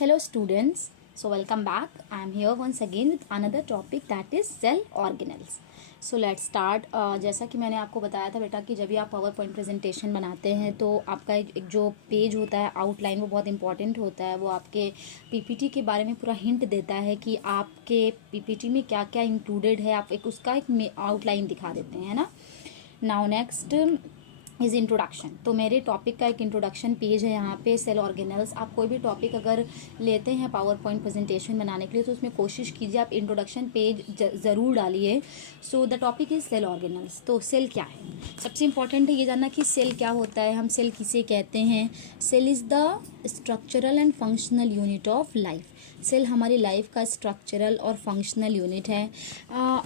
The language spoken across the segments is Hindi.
Hello students, so welcome back. I am here once again with another topic that is cell organelles. So let's start. जैसा कि मैंने आपको बताया था बेटा कि जब भी आप पावर पॉइंट प्रेजेंटेशन बनाते हैं तो आपका एक जो पेज होता है आउटलाइन वो बहुत इंपॉर्टेंट होता है। वो आपके पीपीटी के बारे में पूरा हिंट देता है कि आपके पीपीटी में क्या क्या इंक्लूडेड है। आप उसका एक आउटलाइन दिखा देते हैं ना। Now next is introduction. तो मेरे टॉपिक का एक इंट्रोडक्शन पेज है यहाँ पे सेल ऑर्गेनल्स। आप कोई भी टॉपिक अगर लेते हैं पावर पॉइंट प्रेजेंटेशन बनाने के लिए तो उसमें कोशिश कीजिए आप इंट्रोडक्शन पेज ज़रूर डालिए। So the topic is cell organelles. तो सेल क्या है, सबसे इंपॉर्टेंट है ये जानना कि सेल क्या होता है, हम सेल किसे कहते हैं। Cell is the structural and functional unit of life. Cell हमारी लाइफ का स्ट्रक्चरल और फंक्शनल यूनिट है।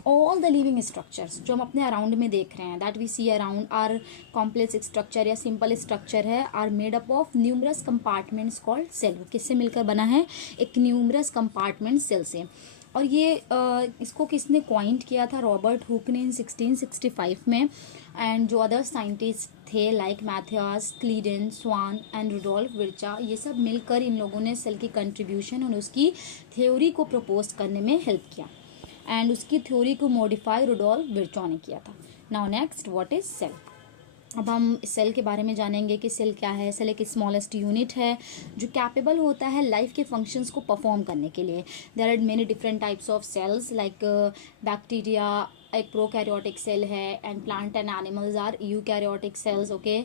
ऑल द लिविंग स्ट्रक्चर्स जो हम अपने अराउंड में देख रहे हैं that we see around are complex structure या सिंपल स्ट्रक्चर है are made up of numerous compartments called cell. किससे मिलकर बना है, एक न्यूमरस कंपार्टमेंट सेल से। और ये इसको किसने क्वाइंट किया था, रॉबर्ट हुक ने इन 1665 में। एंड जो अदर साइंटिस्ट थे like Matthias, Schleiden, Schwann and Rudolf Virchow, ये सब मिलकर इन लोगों ने सेल की कंट्रीब्यूशन और उसकी थ्योरी को प्रपोज करने में हेल्प किया। एंड उसकी थ्योरी को मॉडिफाई रुडोल्फ विर्चा ने किया था। Now next, what is cell. अब हम सेल के बारे में जानेंगे कि सेल क्या है। सेल एक स्मॉलेस्ट यूनिट है जो कैपेबल होता है लाइफ के फंक्शंस को परफॉर्म करने के लिए। There are many different types of cells like bacteria एक प्रोकैरियोटिक सेल है and plant and animals are eukaryotic cells, okay,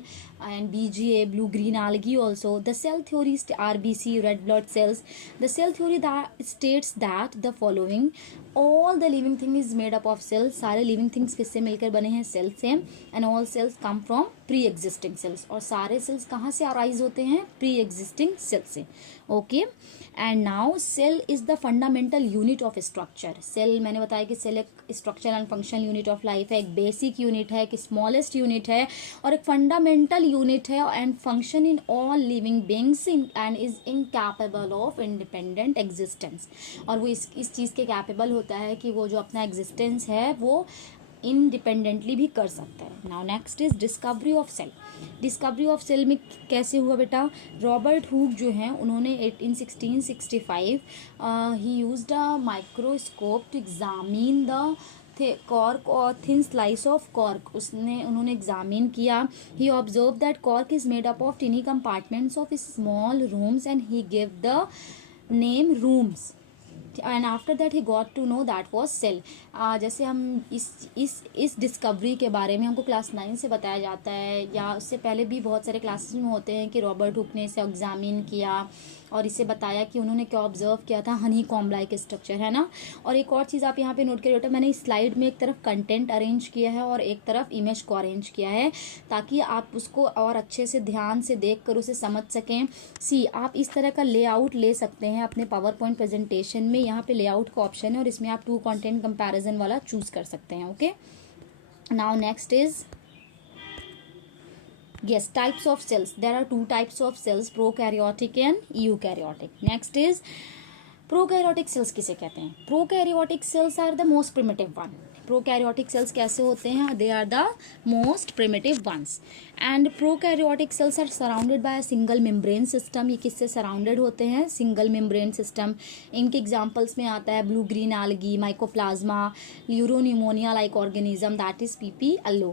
and BGA blue green algae also. The cell theory RBC red blood cells. The cell theory that states that the following: all the living thing is made up of cells. सारे living things किससे मिलकर बने हैं, सेल से। and all cells come from pre-existing cells. और सारे cells कहाँ से arise होते हैं, pre-existing cells से, okay. and now cell is the fundamental unit of structure. cell मैंने बताया कि cell एक structure and function unit of life है, एक basic unit है, एक smallest unit है और एक fundamental unit है and function in all living beings and is incapable of independent existence. और वो इस चीज़ के capable होता है कि वो जो अपना existence है वो इंडिपेंडेंटली भी कर सकता है। Now next is discovery of cell. Discovery of cell में कैसे हुआ बेटा, रॉबर्ट हुक जो हैं उन्होंने in 1665 he used a microscope to examine the cork और थिन स्लाइस ऑफ कॉर्क। उन्होंने एग्जामिन किया। He observe that cork is made up of tiny compartments of small rooms and he give the name rooms and after that he got to know that was cell. जैसे हम इस डिस्कवरी के बारे में हमको क्लास 9 से बताया जाता है या उससे पहले भी बहुत सारे क्लासेस में होते हैं कि रॉबर्ट हुक ने इसे एग्जामिन किया और इसे बताया कि उन्होंने क्या ऑब्जर्व किया था, हनी कॉम्ब लाइक स्ट्रक्चर है ना। और एक और चीज़ आप यहाँ पे नोट करिए बेटा, मैंने इस स्लाइड में एक तरफ कंटेंट अरेंज किया है और एक तरफ इमेज को अरेंज किया है ताकि आप उसको और अच्छे से ध्यान से देख कर उसे समझ सकें। सी आप इस तरह का लेआउट ले सकते हैं अपने पावर पॉइंट प्रेजेंटेशन में। यहाँ पे लेआउट का ऑप्शन है और इसमें आप 2 कंटेंट कंपैरिजन वाला चूज कर सकते हैं, okay. Now next is yes, types of cells. There are 2 types of cells, prokaryotic and eukaryotic. Next is prokaryotic cells किसे कहते हैं। prokaryotic cells are the most primitive one. prokaryotic cells कैसे होते हैं, they are the most primitive ones. and prokaryotic cells are surrounded by a single membrane system. ये किससे surrounded होते हैं, single membrane system. इनके examples में आता है blue green algae, mycoplasma, Uropneumonia like organism that is PP allo.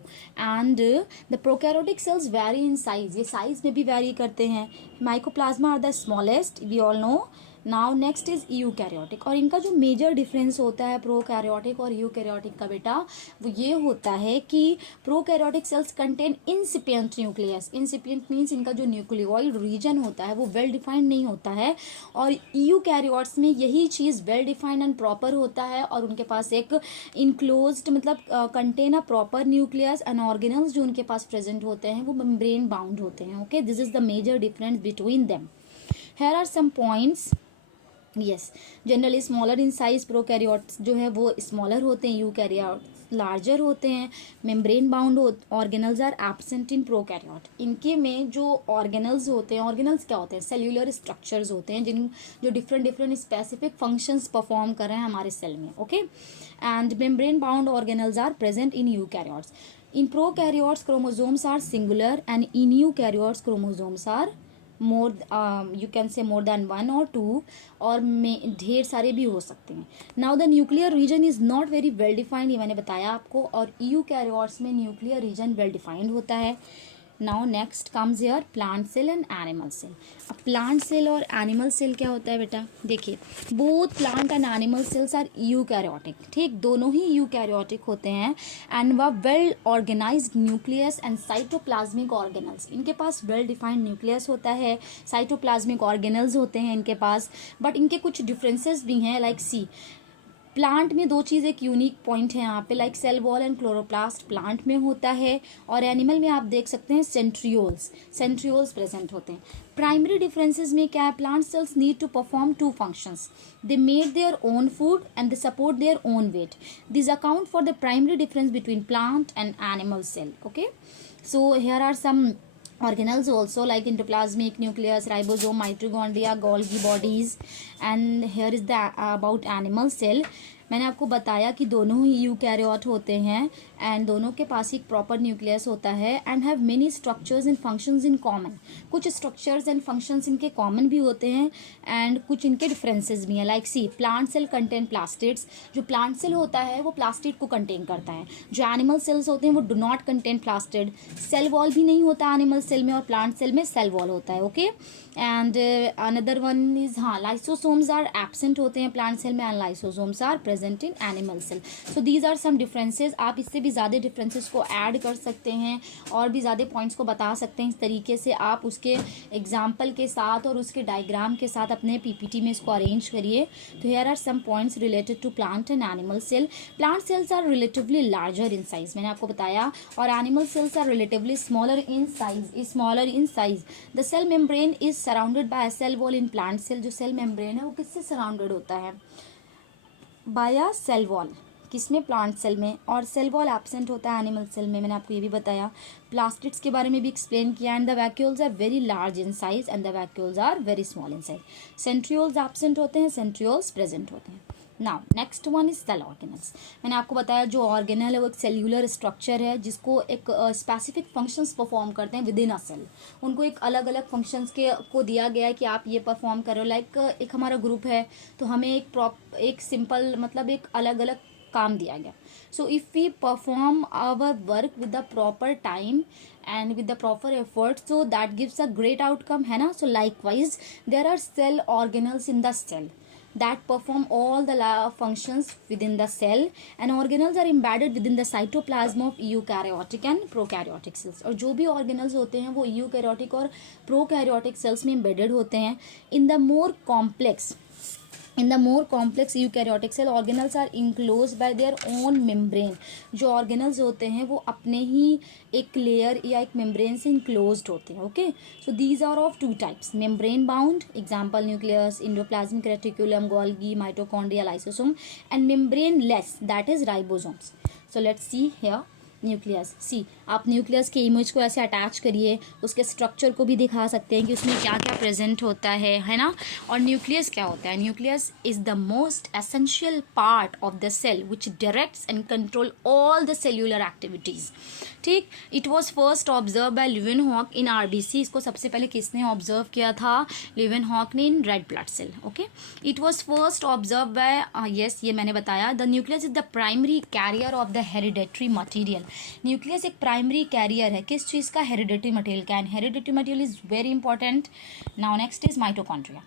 and the prokaryotic cells vary in size. ये size में भी vary करते हैं। mycoplasma are the smallest, we all know. Now next is eukaryotic. और इनका जो मेजर डिफरेंस होता है प्रोकैरियोटिक और यूकैरियोटिक का बेटा वो ये होता है कि prokaryotic cells contain incipient nucleus. Incipient means इनका जो न्यूक्लियोइड रीजन होता है वो वेल डिफाइंड नहीं होता है और यूकैरियोट्स में यही चीज़ वेल डिफाइंड एंड प्रॉपर होता है और उनके पास एक इनक्लोज्ड मतलब contain a proper nucleus and organelles जो उनके पास प्रेजेंट होते हैं वो मेम्ब्रेन बाउंड होते हैं, okay. This is the major difference between them. Here are some points. Yes, generally smaller in size prokaryotes जो है वो स्मॉलर होते हैं, यूकैरियोट्स लार्जर होते हैं। Membrane bound organelles are absent in prokaryote. इनके में जो ऑर्गेनल्स होते हैं, ऑर्गेनल्स क्या होते हैं, सेल्यूलर स्ट्रक्चर्स होते हैं जो डिफरेंट स्पेसिफिक फंक्शंस परफॉर्म कर रहे हैं हमारे सेल में, okay. And membrane bound organelles are present in eukaryotes. In prokaryotes, chromosomes are singular and in eukaryotes, chromosomes are more, you can say more than 1 और 2, और में ढेर सारे भी हो सकते हैं. Now the nuclear region is not very well defined, ये मैंने बताया आपको, और यूकैरियोट्स में न्यूक्लियर रीजन वेल डिफाइंड होता है. Now next comes here plant cell and animal cell. अब प्लांट सेल और एनिमल सेल क्या होता है बेटा, देखिए both plant and animal cells are eukaryotic, ठीक, दोनों ही यूकैरियोटिक होते हैं. एंड वह well organized nucleus and cytoplasmic organelles, इनके पास वेल डिफाइंड न्यूक्लियस होता है, साइटोप्लाज्मिक ऑर्गेनल्स होते हैं इनके पास. बट इनके कुछ डिफरेंसेस भी हैं, लाइक सी, प्लांट में दो चीज़ एक यूनिक पॉइंट है यहाँ पे, like cell wall and chloroplast plant में होता है, और एनिमल में आप देख सकते हैं सेंट्रियोल्स प्रेजेंट होते हैं. प्राइमरी डिफरेंसेस में क्या है, plant cells need to perform two functions, they made their own food and they support their own weight. This account for the primary difference between plant and animal cell. Okay, so here are some organelles also, like endoplasmic nucleus, ribosome, mitochondria, Golgi bodies. And here is the about animal cell. मैंने आपको बताया कि दोनों ही यूकैरियोट होते हैं एंड दोनों के पास एक प्रॉपर न्यूक्लियस होता है and have many structures and functions in common. कुछ स्ट्रक्चर्स एंड फंक्शंस इनके कॉमन भी होते हैं एंड कुछ इनके डिफरेंसेस भी हैं. लाइक सी, प्लांट सेल कंटेन प्लास्टिड्स, जो प्लांट सेल होता है वो प्लास्टिड को कंटेन करता है. जो एनिमल सेल्स होते हैं वो do not contain plastid. Cell wall भी नहीं होता एनिमल सेल में, और प्लांट सेल में सेल वॉल होता है. Okay, and another one is, हाँ, लाइसोसोम्स आर एब्सेंट होते हैं प्लांट सेल में and lysosomes are present in animal cell. So these are some differences. आप इससे भी ज़्यादा डिफरेंसेस को ऐड कर सकते हैं और भी ज़्यादा पॉइंट्स को बता सकते हैं. इस तरीके से आप उसके एग्जाम्पल के साथ और उसके डायग्राम के साथ अपने पीपीटी में इसको अरेंज करिए. तो here are some points related to plant and animal cell. Plant cells are relatively larger in size, मैंने आपको बताया, और animal cells are relatively smaller in size. The cell membrane is surrounded by cell wall in plant cell. जो सेल मेम्ब्रेन है वो किससे सराउंडेड होता है, बाय अ सेल वॉल. किसमें, प्लांट सेल में, और सेल वॉल एब्सेंट होता है एनिमल सेल में. मैंने आपको ये भी बताया. प्लास्टिड्स के बारे में भी एक्सप्लेन किया. And the vacuoles are very large in size and the vacuoles are very small in size. Centrioles absent होते हैं, सेंट्रियोल्स प्रेजेंट होते हैं. Now next one is cell organelles. मैंने आपको बताया जो ऑर्गेनल है वो एक सेल्यूलर स्ट्रक्चर है जिसको एक स्पेसिफिक फंक्शंस परफॉर्म करते हैं विद इन अ सेल. उनको एक अलग अलग फंक्शंस के को दिया गया है कि आप ये परफॉर्म करो. लाइक एक हमारा ग्रुप है तो हमें एक सिंपल मतलब एक अलग अलग काम दिया गया. So if we perform our work with the proper time and with the proper effort, so that gives a great outcome, है ना. So likewise there are cell organelles in the cell that perform all the functions within the cell, and organelles are embedded within the cytoplasm of eukaryotic and prokaryotic cells. और जो भी organelles होते हैं वो eukaryotic और prokaryotic cells में embedded होते हैं. In the more complex eukaryotic cell, organelles are enclosed by their own membrane. जो organelles होते हैं वो अपने ही एक लेयर या एक membrane से enclosed होते हैं. Okay, so these are of two types: membrane bound, example nucleus, endoplasmic reticulum, Golgi, mitochondria, lysosome, and membrane less, that is ribosomes. So let's see here nucleus. See, आप न्यूक्लियस के इमेज को ऐसे अटैच करिए, उसके स्ट्रक्चर को भी दिखा सकते हैं कि उसमें क्या क्या प्रेजेंट होता है ना. और न्यूक्लियस क्या होता है, nucleus is the most essential part of the cell which directs and control all the cellular activities. ठीक, it was first observe by Leeuwenhoek in RBC. इसको सबसे पहले किसने ऑब्जर्व किया था, लीवेनहॉक ने, in red blood cell. Okay, it was first observe by, yes ये मैंने बताया. The nucleus is the primary carrier of the hereditary material. Nucleus एक प्राइमरी कैरियर है किस चीज़ का, हेरिडेटरी मटेरियल का. And hereditary material is very important. Now next is mitochondria.